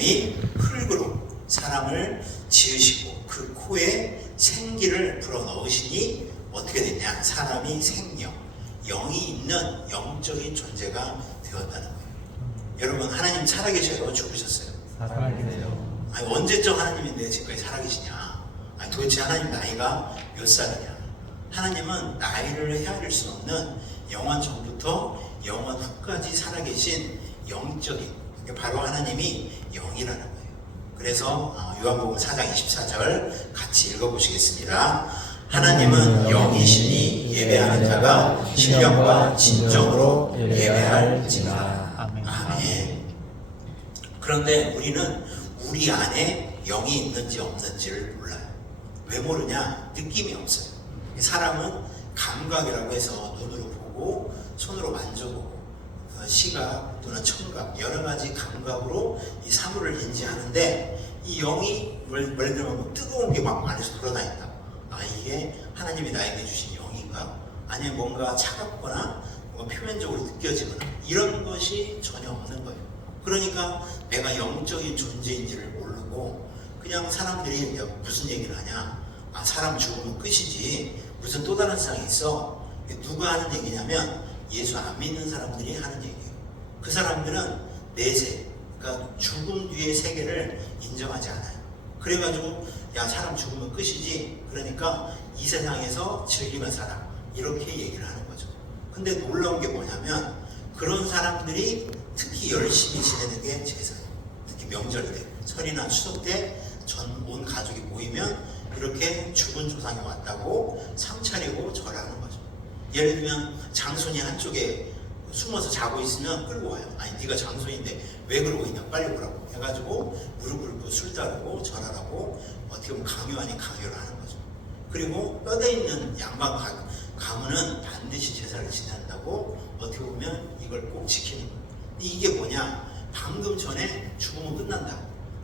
하나님이 흙으로 사람을 지으시고 그 코에 생기를 불어넣으시니 어떻게 됐냐? 사람이 생명, 영이 있는 영적인 존재가 되었다는 거예요. 여러분, 하나님 살아계셔요? 죽으셨어요? 살아계세요. 아니, 언제적 하나님인데 지금까지 살아계시냐? 아니, 도대체 하나님 나이가 몇 살이냐? 하나님은 나이를 헤아릴 수 없는 영원 전부터 영원 후까지 살아계신 영적인, 바로 하나님이 영이라는 거예요. 그래서 요한복음 4장 24절 같이 읽어보시겠습니다. 하나님은 영이시니 예배하는 자가 신령과 진정으로 예배할지니라. 아멘. 그런데 우리는 우리 안에 영이 있는지 없는지를 몰라요. 왜 모르냐? 느낌이 없어요. 사람은 감각이라고 해서 눈으로 보고 손으로 만져보고 시각 또는 청각 여러 가지 감각으로 이 사물을 인지하는데, 이 영이 예를 들면 뭐 뜨거운 게 막 안에서 돌아다닌다. 이게 하나님이 나에게 주신 영인가? 아니면 뭔가 차갑거나 뭔가 표면적으로 느껴지거나 이런 것이 전혀 없는 거예요. 그러니까 내가 영적인 존재인지를 모르고 그냥 사람들이 무슨 얘기를 하냐? 사람 죽으면 끝이지 무슨 또 다른 세상이 있어. 누가 하는 얘기냐면 예수 안 믿는 사람들이 하는 얘기예요. 그 사람들은 내세, 그러니까 죽음 뒤의 세계를 인정하지 않아요. 그래가지고 야, 사람 죽으면 끝이지, 그러니까 이 세상에서 즐기며 살아, 이렇게 얘기를 하는 거죠. 근데 놀라운 게 뭐냐면 그런 사람들이 특히 열심히 지내는 게 제사예요. 특히 명절 때, 설이나 추석 때 온 가족이 모이면 이렇게 죽은 조상이 왔다고 상 차리고 절하는 거죠. 예를 들면 장손이 한쪽에 숨어서 자고 있으면 끌고 와요. 아니, 네가 장손인데 왜 그러고 있냐, 빨리 오라고 해가지고 무릎 꿇고 술 따르고 절하라고 어떻게 보면 강요 아닌 강요를 하는 거죠. 그리고 뼈대 있는 양반 가문은 반드시 제사를 지낸다고 어떻게 보면 이걸 꼭 지키는 거예요. 근데 이게 뭐냐? 방금 전에 죽으면 끝난다,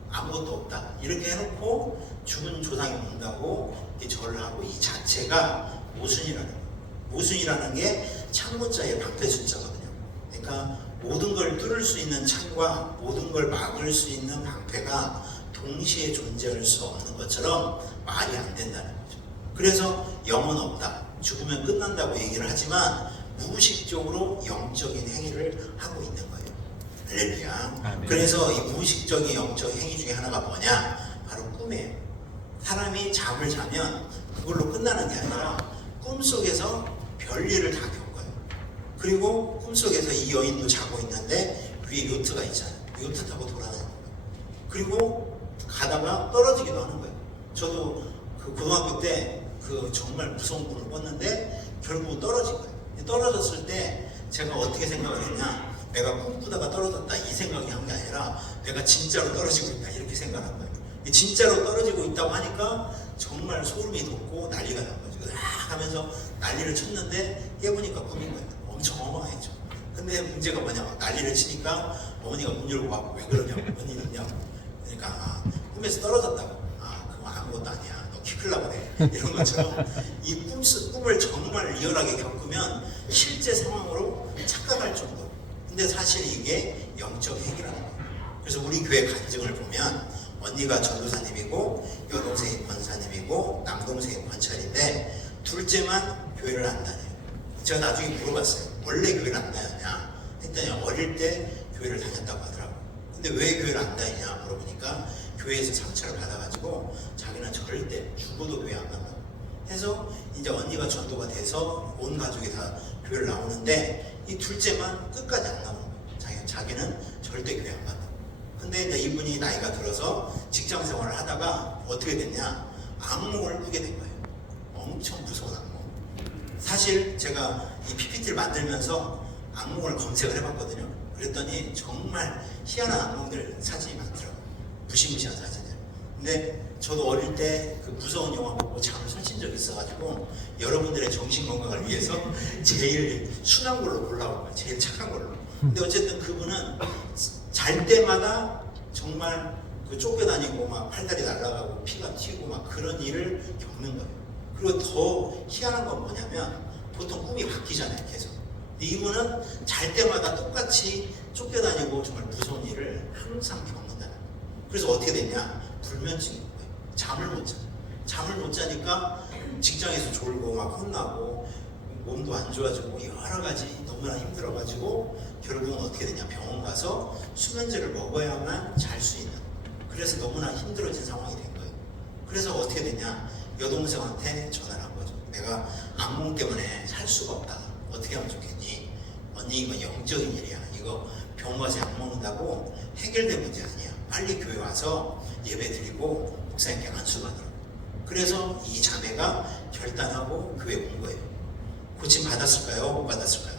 아무것도 없다, 이렇게 해놓고 죽은 조상이 온다고 이렇게 절을 하고, 이 자체가 모순이라는 거예요. 모순이라는 게 창문자의 방패 숫자거든요. 그러니까 모든 걸 뚫을 수 있는 창과 모든 걸 막을 수 있는 방패가 동시에 존재할 수 없는 것처럼 말이 안 된다는 거죠. 그래서 영은 없다, 죽으면 끝난다고 얘기를 하지만 무의식적으로 영적인 행위를 하고 있는 거예요. 할렐루야. 그래서 이 무의식적인 영적 행위 중에 하나가 뭐냐? 바로 꿈이에요. 사람이 잠을 자면 그걸로 끝나는 게 아니라 꿈속에서 별일을 다 겪어요. 그리고 꿈속에서 이 여인도 자고 있는데 위에 요트가 있잖아요. 요트 타고 돌아다니는 거예요. 그리고 가다가 떨어지기도 하는 거예요. 저도 그 고등학교 때 그 정말 무서운 꿈을 꿨는데 결국은 떨어진 거예요. 떨어졌을 때 제가 어떻게 생각을 했냐? 내가 꿈꾸다가 떨어졌다, 이 생각이 한 게 아니라 내가 진짜로 떨어지고 있다, 이렇게 생각한 거예요. 진짜로 떨어지고 있다고 하니까 정말 소름이 돋고 난리가 난 거죠. 하면서 난리를 쳤는데 깨보니까 꿈인 거예요. 엄청 어마어마했죠. 근데 문제가 뭐냐? 난리를 치니까 어머니가 문 열고 와고 왜 그러냐고, 뭔 일 있냐고. 그러니까 꿈에서 떨어졌다고. 그거 아무것도 아니야, 너 키 크려고 그래, 이런 것처럼 이 꿈을 정말 리얼하게 겪으면 실제 상황으로 착각할 정도로. 근데 사실 이게 영적 행위라는 거예요. 그래서 우리 교회 간증을 보면 언니가 전도사님이고 여동생이 권사님이고 남동생이 권찰인데 둘째만 교회를 안 다녀요. 제가 나중에 물어봤어요. 원래 교회를 안 다녔냐 했더니 어릴 때 교회를 다녔다고 하더라고요. 근데 왜 교회를 안 다니냐 물어보니까 교회에서 상처를 받아가지고 자기는 절대 죽어도 교회 안 간다고 해서 이제 언니가 전도가 돼서 온 가족이 다 교회를 나오는데 이 둘째만 끝까지 안 나오는 거예요. 자기는 절대 교회 안 간다고. 근데 이제 이분이 나이가 들어서 직장 생활을 하다가 어떻게 됐냐? 악몽을 꾸게 된 거예요. 엄청 무서운 악몽. 사실 제가 이 PPT를 만들면서 악몽을 검색을 해봤거든요. 그랬더니 정말 희한한 악몽들 사진이 많더라고요. 무시무시한 사진들. 근데 저도 어릴 때 그 무서운 영화 보고 잠을 설친 적이 있어가지고 여러분들의 정신 건강을 위해서 제일 순한 걸로 골라온 거예요. 제일 착한 걸로. 근데 어쨌든 그분은 잘 때마다 정말 그 쫓겨다니고 막 팔다리 날아가고 피가 튀고 막 그런 일을 겪는 거예요. 그리고 더 희한한 건 뭐냐면 보통 꿈이 바뀌잖아요, 계속. 근데 이분은 잘 때마다 똑같이 쫓겨다니고 정말 무서운 일을 항상 겪는다는 거예요. 그래서 어떻게 됐냐? 불면증인 거예요. 잠을 못 자. 잠을 못 자니까 직장에서 졸고 막 혼나고 몸도 안 좋아지고 여러 가지 너무나 힘들어가지고 결국은 어떻게 되냐? 병원 가서 수면제를 먹어야만 잘 수 있는. 그래서 너무나 힘들어진 상황이 된 거예요. 그래서 어떻게 되냐? 여동생한테 전화를 한 거죠. 내가 악몽 때문에 살 수가 없다. 어떻게 하면 좋겠니? 언니 이건 영적인 일이야. 이거 병원 가서 약 먹는다고 해결된 문제 아니야. 빨리 교회 와서 예배 드리고 목사님께 안수받으라고. 그래서 이 자매가 결단하고 교회 온 거예요. 고침 받았을까요? 못 받았을까요?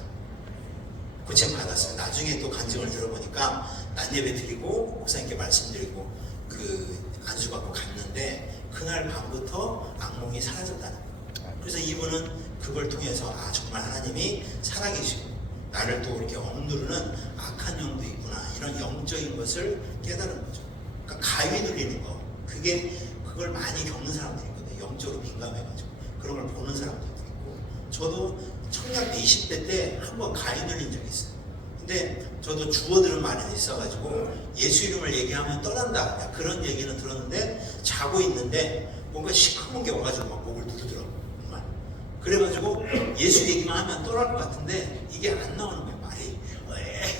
고침 받았어요. 나중에 또 간증을 들어보니까 난 예배 드리고 목사님께 말씀드리고 그 안수받고 갔는데 그날 밤부터 악몽이 사라졌다는 거예요. 그래서 이분은 그걸 통해서 아 정말 하나님이 살아계시고 나를 또 이렇게 억누르는 악한 영도 있구나 이런 영적인 것을 깨달은 거죠. 그러니까 가위 눌리는 거 그걸 많이 겪는 사람들이 있거든요. 영적으로 민감해가지고 그런 걸 보는 사람들도 있고 저도 청년 때 20대 때 한번 가위 눌린 적이 있어요. 근데 저도 주워들은 말이 있어가지고 예수 이름을 얘기하면 떠난다 그런 얘기는 들었는데 자고 있는데 뭔가 시커먼 게 와가지고 막 목을 누르더라고 정말. 그래가지고 예수 얘기만 하면 떠날 것 같은데 이게 안 나오는 거야 말이.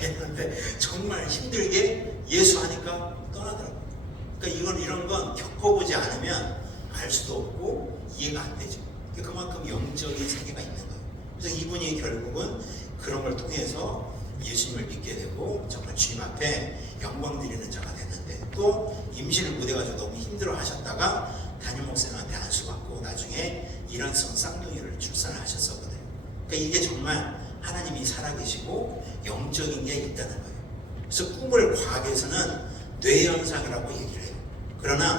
했는데 정말 힘들게 예수 하니까 떠나더라고. 그러니까 이런 건 겪어보지 않으면 알 수도 없고 이해가 안 되죠. 그만큼 영적인 세계가 있는 거예요. 그래서 이분이 결국은 그런 걸 통해서 예수님을 믿게 되고 정말 주님 앞에 영광 드리는 자가 됐는데 또 임신을 못 해가지고 너무 힘들어 하셨다가 담임 목사님한테 안수받고 나중에 일란성 쌍둥이를 출산을 하셨었거든요. 그러니까 이게 정말 하나님이 살아계시고 영적인 게 있다는 거예요. 그래서 꿈을 과학에서는 뇌현상이라고 얘기를 해요. 그러나